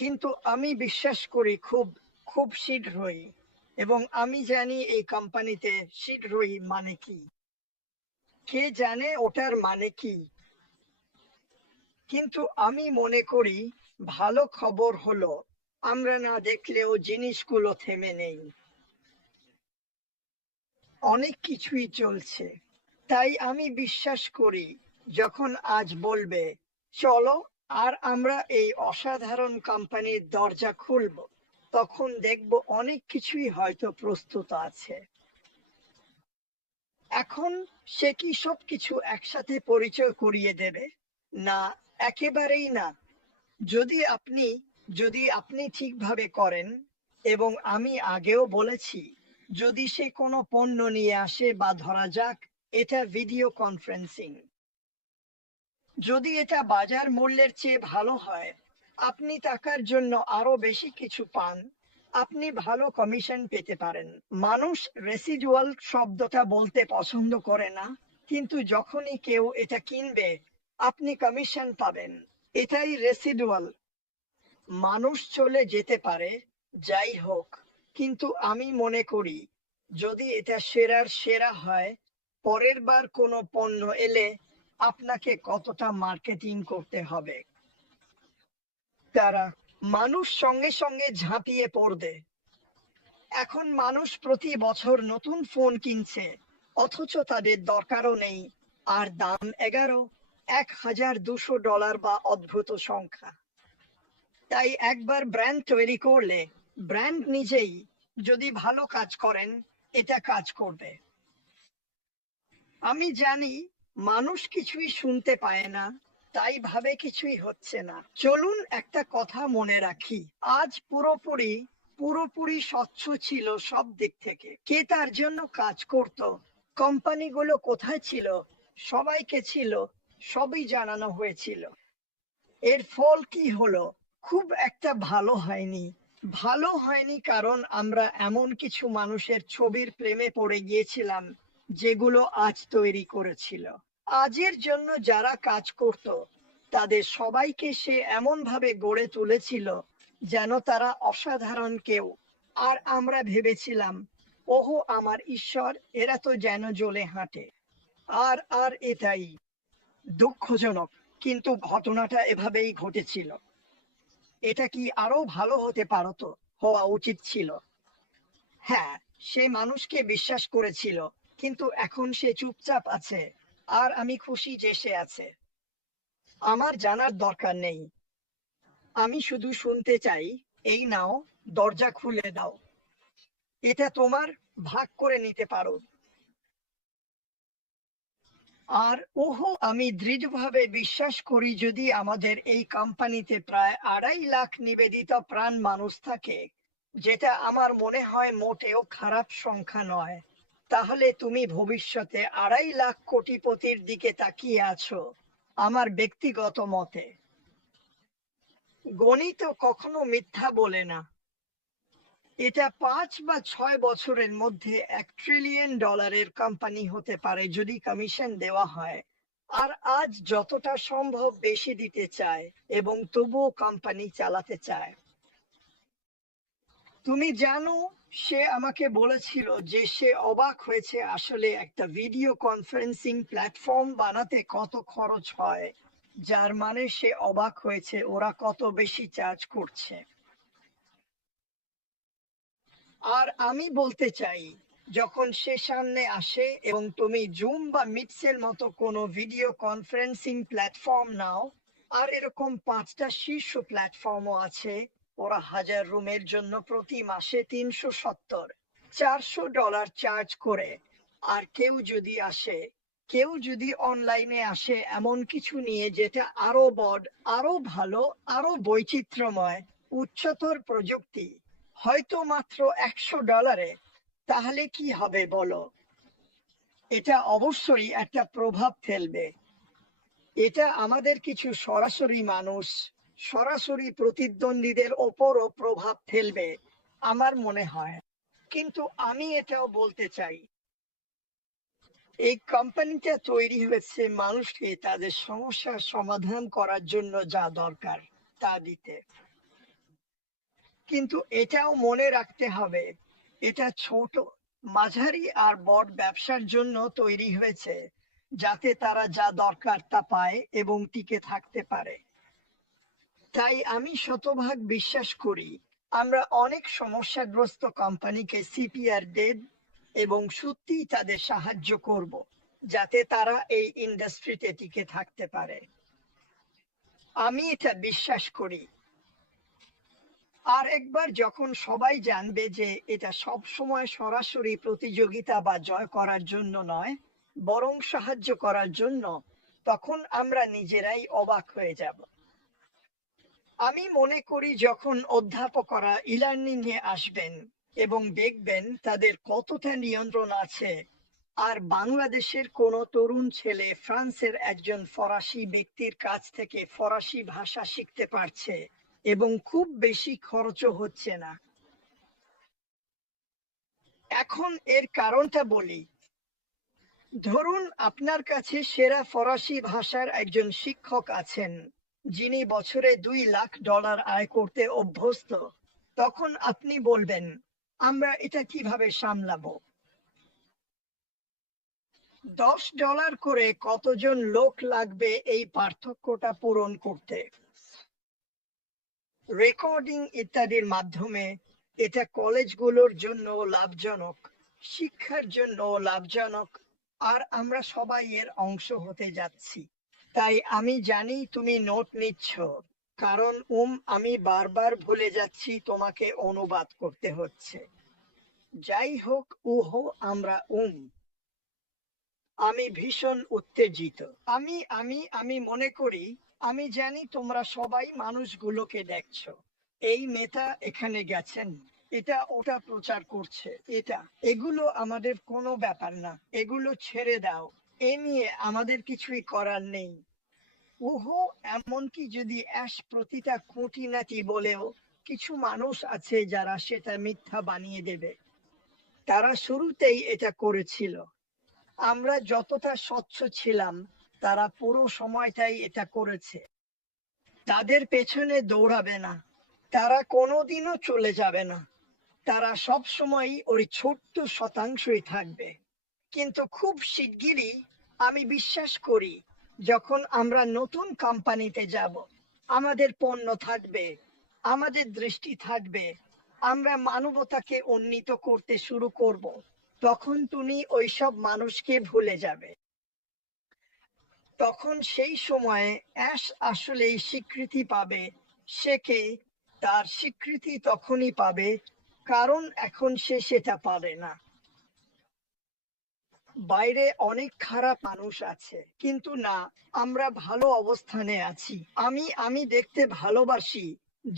কিন্তু আমি বিশ্বাস করি খুব খুব শীঘ্রই, এবং আমি জানি এই কোম্পানিতে শীঘ্রই মানে কি। কে জানে ওটার মানে কি? কিন্তু আমি মনে করি ভালো খবর হলো আমরা না দেখলেও জিনিসগুলো থেমে নেই, অনেক কিছুই চলছে। তাই আমি বিশ্বাস করি যখন আজ বলবে চলো আর আমরা এই অসাধারণ কোম্পানির দরজা খুলব, তখন দেখব অনেক কিছুই হয়তো প্রস্তুত আছে। এখন সে কি সবকিছু একসাথে পরিচয় করিয়ে দেবে? না, একেবারেই না। যদি আপনি যদি আপনি ঠিকভাবে করেন, এবং আমি আগেও বলেছি, যদি সে কোনো পণ্য নিয়ে আসে, বা ধরা যাক এটা ভিডিও কনফারেন্সিং, যদি এটা বাজার মূল্যের চেয়ে ভালো হয়, আপনি টাকার জন্য আরো বেশি কিছু পান, আপনি ভালো কমিশন পেতে পারেন। মানুষ রেসিডুয়াল শব্দটা বলতে পছন্দ করে না, কিন্তু যখনই কেউ এটা কিনবে আপনি কমিশন পাবেন। এটাই রেসিডুয়াল। মানুষ চলে যেতে পারে, যাই হোক, কিন্তু আমি মনে করি যদি এটা সেরার সেরা হয়, পরের বার কোনো পণ্য এলে আপনাকে কতটা মার্কেটিং করতে হবে। তারা মানুষ সঙ্গে সঙ্গে ঝাঁপিয়ে পড়বে। এখন মানুষ প্রতি বছর নতুন ফোন কিনছে, অথচ তাদের দরকারও নেই, আর দাম 11,200 বা অদ্ভুত সংখ্যা। তাই একবার ব্র্যান্ড তৈরি করলে, ব্র্যান্ড নিজেই যদি ভালো কাজ করেন, এটা কাজ করবে। আমি জানি মানুষ কিছুই শুনতে পায় না, তাই ভাবে কিছুই হচ্ছে না। চলুন একটা কথা মনে রাখি, আজ পুরোপুরি পুরোপুরি স্বচ্ছ ছিল সব দিক থেকে। কে তার জন্য কাজ করত, কোম্পানিগুলো কোথায় ছিল, সবাইকে ছিল, সবই জানানো হয়েছিল। এর ফল কি হলো? খুব একটা ভালো হয়নি। ভালো হয়নি কারণ আমরা এমন কিছু মানুষের ছবির প্রেমে পড়ে গিয়েছিলাম যেগুলো আজ তৈরি করেছিল। আজের জন্য যারা কাজ করত তাদের সবাইকে সে এমন ভাবে গড়ে তুলেছিল যেন তারা অসাধারণ কেউ। আর আমরা ভেবেছিলাম, ওহো আমার ঈশ্বর, এরা তো যেন জ্বলে হাঁটে। আর এটাই দুঃখজনক, কিন্তু ঘটনাটা এভাবেই ঘটেছিল। এটা কি আরো ভালো হতে পারতো, হওয়া উচিত ছিল। হ্যাঁ, সে মানুষকে বিশ্বাস করেছিল, কিন্তু এখন সে চুপচাপ আছে। আর আমি খুশি যে সে আছে। আমার জানার দরকার নেই, আমি শুধু শুনতে চাই, এই নাও, দরজা খুলে দাও, এটা তোমার, ভাগ করে নিতে পারো। আর ওহো, আমি দৃঢ়ভাবে বিশ্বাস করি যদি আমাদের এই কোম্পানিতে প্রায় 2.5 লাখ নিবেদিত প্রাণ মানুষ থাকে, যেটা আমার মনে হয় মোটেও খারাপ সংখ্যা নয়, তাহলে তুমি ভবিষ্যতে 2.5 লাখ কোটিপতির দিকে তাকিয়ে আছো। আমার ব্যক্তিগত মতে, গণিত কখনো মিথ্যা বলে না। এটা 5 বা 6 বছরের মধ্যে $1 ট্রিলিয়ন কোম্পানি হতে পারে যদি কমিশন দেওয়া হয়। আর আজ যতটা সম্ভব বেশি দিতে চায়, এবং তবুও কোম্পানি চালাতে চায়। তুমি জানো, সে আমাকে বলেছিল যে সে অবাক হয়েছে আসলে একটা ভিডিও কনফারেন্সিং প্ল্যাটফর্ম বানাতে কত খরচ হয়, যার মানে সে অবাক হয়েছে ওরা কত বেশি চার্জ করছে। আর আমি বলতে চাই, যখন সে সামনে আসে এবং তুমি জুম বা মিটসের মতো কোনো ভিডিও কনফারেন্সিং প্ল্যাটফর্ম নাও, আর এরকম 5টা শীর্ষ প্ল্যাটফর্মও আছে, ওরা 1000 রুমের জন্য প্রতি মাসে 370 $400 চার্জ করে। আর কেউ যদি অনলাইনে আসে এমন কিছু নিয়ে যেটা আরো বড়, আরো ভালো, আরো বৈচিত্র্যময়, উচ্চতর প্রযুক্তি, হয়তো মাত্র $100, তাহলে কি হবে বলো? এটা অবশ্যই একটা প্রভাব ফেলবে। এটা আমাদের কিছু সরাসরি মানুষ, সরাসরি প্রতিদ্বন্দ্বীদের ওপরও প্রভাব ফেলবে আমার মনে হয়। কিন্তু আমি এটাও বলতে চাই, এই কোম্পানিটা তৈরি হয়েছে মানুষকে তাদের সমস্যার সমাধান করার জন্য যা দরকার তা দিতে। কিন্তু এটাও মনে রাখতে হবে, এটা ছোট, মাঝারি আর বড় ব্যবসার জন্য তৈরি হয়েছে, যাতে তারা যা দরকার তা পায় এবং টিকে থাকতে পারে। তাই আমি শতভাগ বিশ্বাস করি, আমরা অনেক সমস্যাগ্রস্ত কোম্পানিকে সিপিআর দেব এবং সত্যিই তাদের সাহায্য করব, যাতে তারা এই ইন্ডাস্ট্রিতে টিকে থাকতে পারে। আমি এটা বিশ্বাস করি। আর একবার যখন সবাই জানবে যে এটা সব সময় সরাসরি প্রতিযোগিতা বা জয় করার জন্য নয়, বরং সাহায্য করার জন্য, তখন আমরা নিজেরাই অবাক হয়ে যাব। আমি মনে করি যখন অধ্যাপকরা ই-লার্নিং এ আসবেন এবং দেখবেন তাদের কতটা নিয়ন্ত্রণ আছে, আর বাংলাদেশের কোনো তরুণ ছেলে ফ্রান্সের একজন ফরাসি ব্যক্তির কাছ থেকে ফরাসি ভাষা শিখতে পারছে এবং খুব বেশি খরচও হচ্ছে না। এখন এর কারণটা বলি। ধরুন আপনার কাছে সেরা ফরাসি ভাষার একজন শিক্ষক আছেন, যিনি বছরে $2 লাখ আয় করতে অভ্যস্ত। তখন আপনি বলবেন, আমরা এটা কিভাবে সামলাবো? $10 করে কতজন লোক লাগবে এই পার্থক্যটা পূরণ করতে? রেকর্ডিং ইত্যাদির মাধ্যমে এটা কলেজগুলোর জন্য লাভজনক, শিক্ষার জন্য লাভজনক, আর আমরা সবাই এর অংশ হতে যাচ্ছি। তাই আমি জানি তুমি নোট নিচ্ছ, কারণ আমি বারবার ভুলে যাচ্ছি, তোমাকে অনুবাদ করতে হচ্ছে। যাই হোক, আমরা আমি ভীষণ উত্তেজিত। আমি মনে করি, আমি জানি তোমরা সবাই মানুষগুলোকে দেখছো। এই নেতা এখানে গেছেন, এটা ওটা প্রচার করছে, এগুলো আমাদের কোনো ব্যাপার না, এগুলো ছেড়ে দাও, এ নিয়ে আমাদের কিছুই করার নেই। এমনকি যদি অ্যাশ প্রতিটা খুঁটিনাটি বলেও, কিছু মানুষ আছে যারা সেটা মিথ্যা বানিয়ে দেবে। তারা শুরুতেই এটা করেছিল। আমরা যতটা স্বচ্ছ ছিলাম, তারা পুরো সময়টাই এটা করেছে। তাদের পেছনে দৌড়াবে না, তারা কোনোদিনও চলে যাবে না, তারা সব সময় ওই ছোট্ট শতাংশই থাকবে। কিন্তু খুব শিগগিরই, আমি বিশ্বাস করি, যখন আমরা নতুন কোম্পানিতে যাব, আমাদের পণ্য থাকবে, আমাদের দৃষ্টি থাকবে, আমরা মানবতাকে উন্নীত করতে শুরু করব, তখন তুমি ওইসব মানুষকে ভুলে যাবে। তখন সেই সময়ে অ্যাশ আসলেই স্বীকৃতি পাবে। সে কে, তার স্বীকৃতি তখনই পাবে, কারণ এখন সে সেটা পারে না। বাইরে অনেক খারাপ মানুষ আছে, কিন্তু না, আমরা ভালো অবস্থানে আছি। আমি দেখতে ভালোবাসি,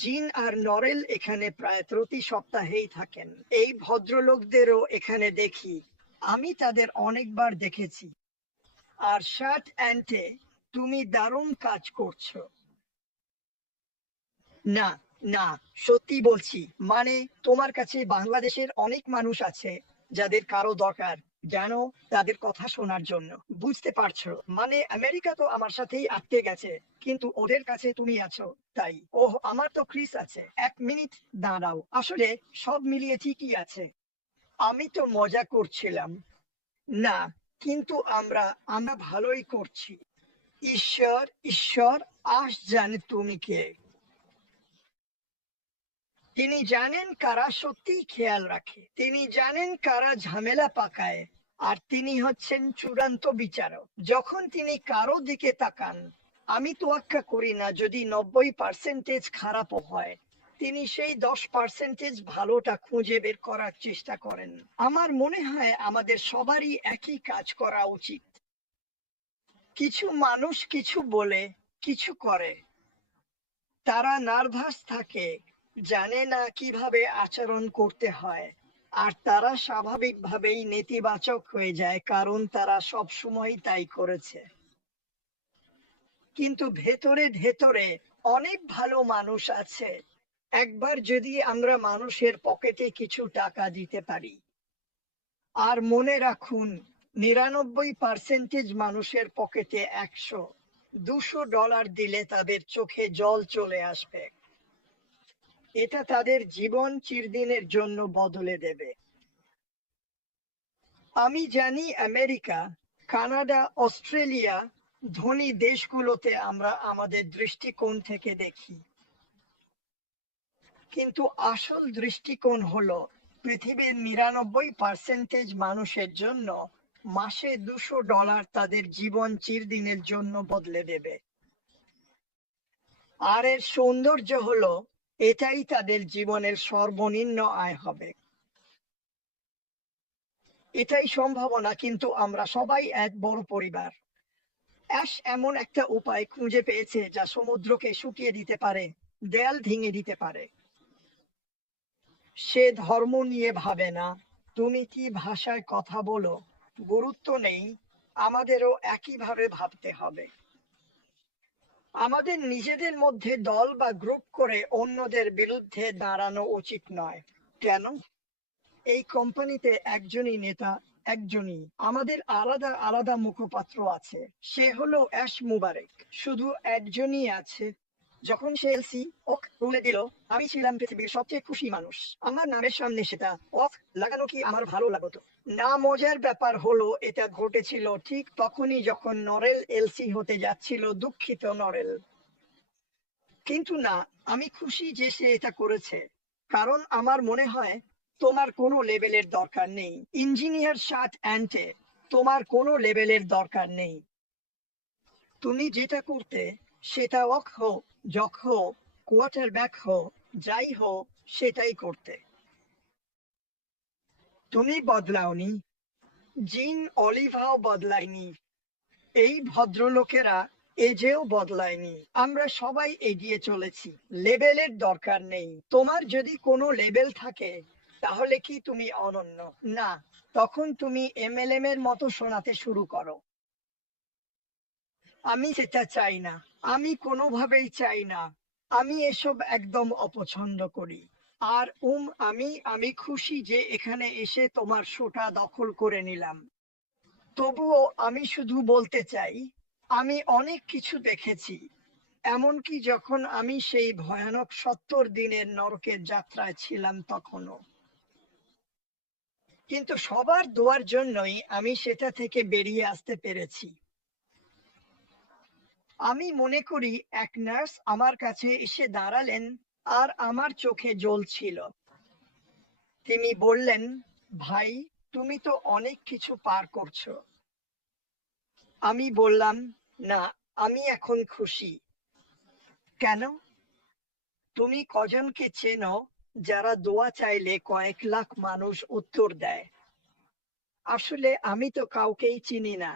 জিন আর নরেল এখানে প্রায় প্রতি সপ্তাহেই থাকেন। এই ভদ্রলোকদেরও এখানে দেখি, আমি তাদের অনেকবার দেখেছি। আর শার্ট অ্যান্টে তুমি দারুণ কাজ করছো। না, না, সত্যি বলছি, মানে তোমার কাছে বাংলাদেশের অনেক মানুষ আছে যাদের কারো দরকার, জানো, তাদের কথা শোনার জন্য। বুঝতে পারছো, মানে আমেরিকা তো আমার সাথেই আটকে গেছে, কিন্তু ওদের কাছে তুমি আছো। তাই আমার তো ক্রিস আছে। 1 মিনিট দাঁড়াও, আসলে সব মিলিয়ে ঠিকই আছে। আমি তো মজা করছিলাম। না, কিন্তু আমরা ভালোই করছি। ঈশ্বর, ঈশ্বর, জানে তুমি কে। তিনি জানেন কারা সত্যিই খেয়াল রাখে, তিনি জানেন কারা ঝামেলা পাকায়, আর তিনি হচ্ছেন চূড়ান্ত বিচারক। যখন তিনি কারো দিকে তাকান, আমি তোয়াক্কা করি না যদি 90% খারাপও হয়, তিনি সেই 10% ভালোটা খুঁজে বের করার চেষ্টা করেন। আমার মনে হয় আমাদের সবারই একই কাজ করা উচিত। কিছু মানুষ কিছু বলে, কিছু করে, তারা নার্ভাস থাকে, জানে না কিভাবে আচরণ করতে হয়, আর তারা স্বাভাবিকভাবেই নেতিবাচক হয়ে যায়, কারণ তারা সব সময় তাই করেছে। কিন্তু ভেতরে ভেতরে অনেক ভালো মানুষ আছে। একবার যদি আমরা মানুষের পকেটে কিছু টাকা দিতে পারি, আর মনে রাখুন, 99% মানুষের পকেটে 100-200 ডলার দিলে তাদের চোখে জল চলে আসবে। এটা তাদের জীবন চিরদিনের জন্য বদলে দেবে। আমি জানি আমেরিকা, কানাডা, অস্ট্রেলিয়া ধনী দেশগুলোতে আমরা আমাদের দৃষ্টিকোণ থেকে দেখি, কিন্তু আসল দৃষ্টিকোণ হলো পৃথিবীর ৯৯% মানুষের জন্য মাসে $২০০ তাদের জীবন চিরদিনের জন্য বদলে দেবে। আর এর সৌন্দর্য হলো এটাই তাদের জীবনের সর্বনিম্ন আয় হবে। এটাই সম্ভাবনা, কিন্তু আমরা সবাই এক বড় পরিবার। অ্যাশ এমন একটা উপায় খুঁজে পেয়েছে যা সমুদ্রকে শুকিয়ে দিতে পারে, দেয়াল ভেঙে দিতে পারে। সে ধর্ম নিয়ে ভাবে না, তুমি কি ভাষায় কথা বলো, গুরুত্ব নেই। আমাদেরও একইভাবে ভাবতে হবে। আমাদের নিজেদের মধ্যে দল বা গ্রুপ করে অন্যদের বিরুদ্ধে দাঁড়ানো উচিত নয়। কেন? এই কোম্পানিতে একজনই নেতা, একজনই। আমাদের আলাদা আলাদা মুখপাত্র আছে, সে হলো অ্যাশ মুবারক। শুধু একজনই আছে। যখন সে এলসি ওক তুলে দিল, আমি ছিলাম পৃথিবীর সবচেয়ে খুশি মানুষ। আমার নামের সামনে সেটা ওক লাগানো কি আমার ভালো লাগতো না? মজার ব্যাপার হলো এটা ঘটেছিল ঠিক তখনই যখন নরেল এলসি হতে যাচ্ছিল। দুঃখিত নরেল। কিন্তু না, আমি খুশি যে সে এটা করেছে, কারণ আমার মনে হয় তোমার কোনো লেবেলের দরকার নেই। ইঞ্জিনিয়ার শার্ট অ্যান্টে তোমার কোনো লেবেলের দরকার নেই। তুমি যেটা করতে সেটা ওয়াক হোক, জক হোক, কোয়ার্টার ব্যাক হোক, যাই হোক, সেটাই করতে। তুমি বদলাওনি, জিন অলিভাও বদলায়নি, এই ভদ্রলোকেরা এজেও বদলায়নি। আমরা সবাই এগিয়ে চলেছি। লেবেলের দরকার নেই। তোমার যদি কোনো লেবেল থাকে তাহলে কি তুমি অনন্য? না, তখন তুমি এমএলএম এর মতো শোনাতে শুরু করো। আমি সেটা চাই না। আমি কোনোভাবেই চাই না। আমি এসব একদম অপছন্দ করি। আর আমি আমি খুশি যে এখানে এসে তোমার শোটা দখল করে নিলাম। তবুও আমি শুধু বলতে চাই, আমি অনেক কিছু দেখেছি, এমনকি যখন আমি সেই ভয়ানক ৭০ দিনের নরকের যাত্রায় ছিলাম তখনও। কিন্তু সবার দোয়ার জন্যই আমি সেটা থেকে বেরিয়ে আসতে পেরেছি। আমি মনে করি এক নার্স আমার কাছে এসে দাঁড়ালেন, আর আমার চোখে জল ছিল। তিনি বললেন, ভাই, তুমি তো অনেক কিছু পার করছো। আমি বললাম, না, আমি এখন খুশি। কেন? তুমি কজনকে চেনো যারা দোয়া চাইলে কয়েক লাখ মানুষ উত্তর দেয়? আসলে আমি তো কাউকেই চিনি না।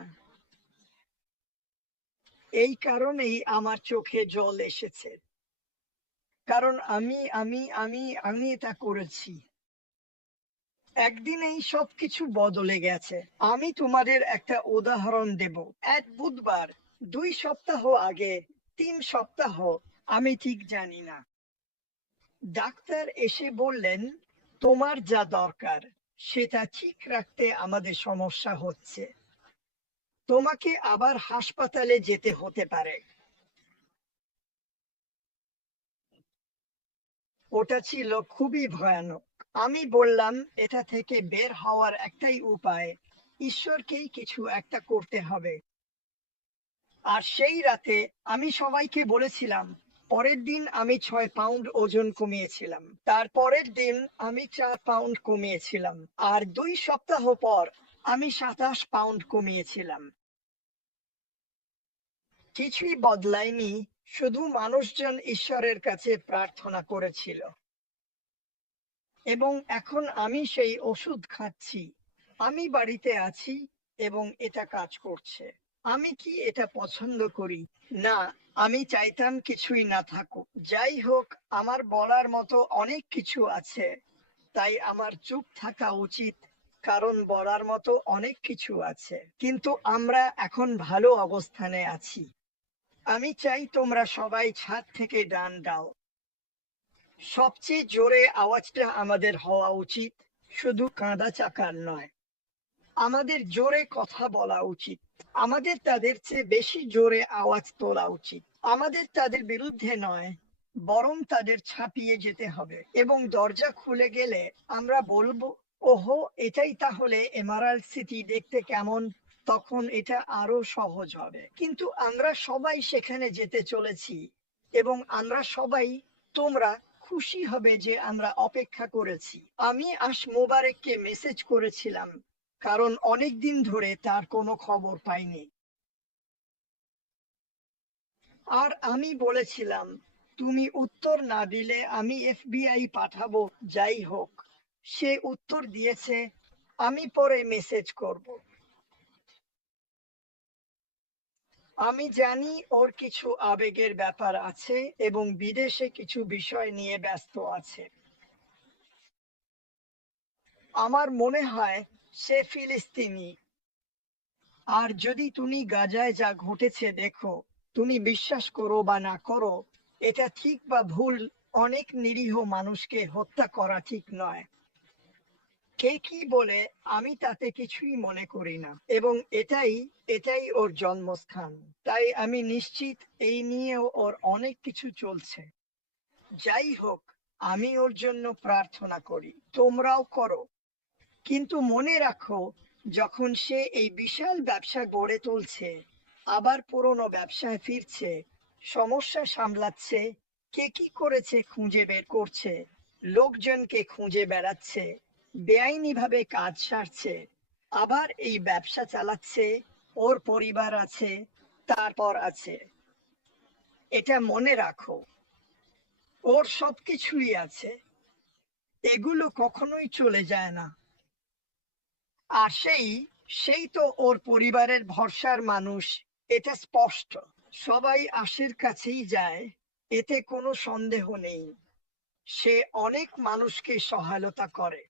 এই কারণেই আমার চোখে জল এসেছে, কারণ আমি এটা করেছি। একদিনেই সবকিছু বদলে গেছে। আমি তোমাদের একটা উদাহরণ দেব। এক বুধবার, 2 সপ্তাহ আগে, 3 সপ্তাহ, আমি ঠিক জানি না, ডাক্তার এসে বললেন, তোমার যা দরকার সেটা ঠিক রাখতে আমাদের সমস্যা হচ্ছে, তোমাকে আবার হাসপাতালে যেতে হতে পারে। ওটা ছিল খুবই ভয়ানক। আমি বললাম, এটা থেকে বের হওয়ার একটাই উপায়, ঈশ্বরকেই কিছু একটা করতে হবে। আর সেই রাতে আমি সবাইকে বলেছিলাম। পরের দিন আমি 6 পাউন্ড ওজন কমিয়েছিলাম, তার পরের দিন আমি 4 পাউন্ড কমিয়েছিলাম, আর 2 সপ্তাহ পর আমি 27 পাউন্ড কমিয়েছিলাম। কিছুই বদলায়নি, শুধু মানুষজন ঈশ্বরের কাছে প্রার্থনা করেছিল। এবং এখন আমি সেই ওষুধ খাচ্ছি। আমি বাড়িতে আছি এবং এটা কাজ করছে। আমি কি এটা পছন্দ করি? না, আমি চাইতাম কিছুই না থাকুক। যাই হোক, আমার বলার মতো অনেক কিছু আছে, তাই আমার চুপ থাকা উচিত, কারণ বলার মতো অনেক কিছু আছে। কিন্তু আমরা এখন ভালো অবস্থানে আছি। আমি চাই তোমরা সবাই ছাদ থেকে গান গাও। সবচেয়ে জোরে আওয়াজটা আমাদের হওয়া উচিত, শুধু কাঁদা চাকার নয়। আমাদের জোরে কথা বলা উচিত। আমাদের তাদের চেয়ে বেশি জোরে আওয়াজ তোলা উচিত। আমাদের তাদের বিরুদ্ধে নয়, বরং তাদের ছাপিয়ে যেতে হবে, এবং দরজা খুলে গেলে আমরা বলবো, ওহো, এটাই তাহলে এমারাল্ড সিটি, দেখতে কেমন? তখন এটা আরো সহজ হবে। কিন্তু আমরা সবাই সেখানে যেতে চলেছি, এবং আমরা সবাই, তোমরা খুশি হবে যে আমরা অপেক্ষা করেছি। আমি মোবারককে মেসেজ করেছিলাম, কারণ অনেক দিন ধরে তার কোনো খবর পাইনি। আর আমি বলেছিলাম, তুমি উত্তর না দিলে আমি এফবিআই পাঠাবো। যাই হোক, সে উত্তর দিয়েছে, আমি পরে মেসেজ করব। আমি জানি ওর কিছু আবেগের ব্যাপার আছে এবং বিদেশে কিছু বিষয় নিয়ে ব্যস্ত আছে। আমার মনে হয় সে ফিলিস্তিনি। আর যদি তুমি গাজায় যা ঘটেছে দেখো, তুমি বিশ্বাস করো বা না করো, এটা ঠিক বা ভুল, অনেক নিরীহ মানুষকে হত্যা করা ঠিক নয়। কে কি বলে, আমি তাতে কিছুই মনে করি না, এবং এটাই এটাই ওর জন্মস্থান। তাই আমি নিশ্চিত এই নিয়েও ওর অনেক কিছু চলছে। যাই হোক, আমি ওর জন্য প্রার্থনা করি, তোমরাও করো। কিন্তু মনে রাখো, যখন সে এই বিশাল ব্যবসা গড়ে তুলছে, আবার পুরনো ব্যবসায় ফিরছে, সমস্যা সামলাচ্ছে, কে কি করেছে খুঁজে বের করছে, লোকজনকে খুঁজে বেড়াচ্ছে, বেআইনি ভাবে কাজ সারছে, আবার এই ব্যবসা চালাচ্ছে, ওর পরিবার আছে, তারপর আছে, এটা মনে রাখো, ওর সবকিছুই আছে, এগুলো কখনোই চলে যায় না। আর সেই সেই তো ওর পরিবারের ভরসার মানুষ, এটা স্পষ্ট। সবাই আশের কাছেই যায়, এতে কোনো সন্দেহ নেই। সে অনেক মানুষকে সহায়তা করে।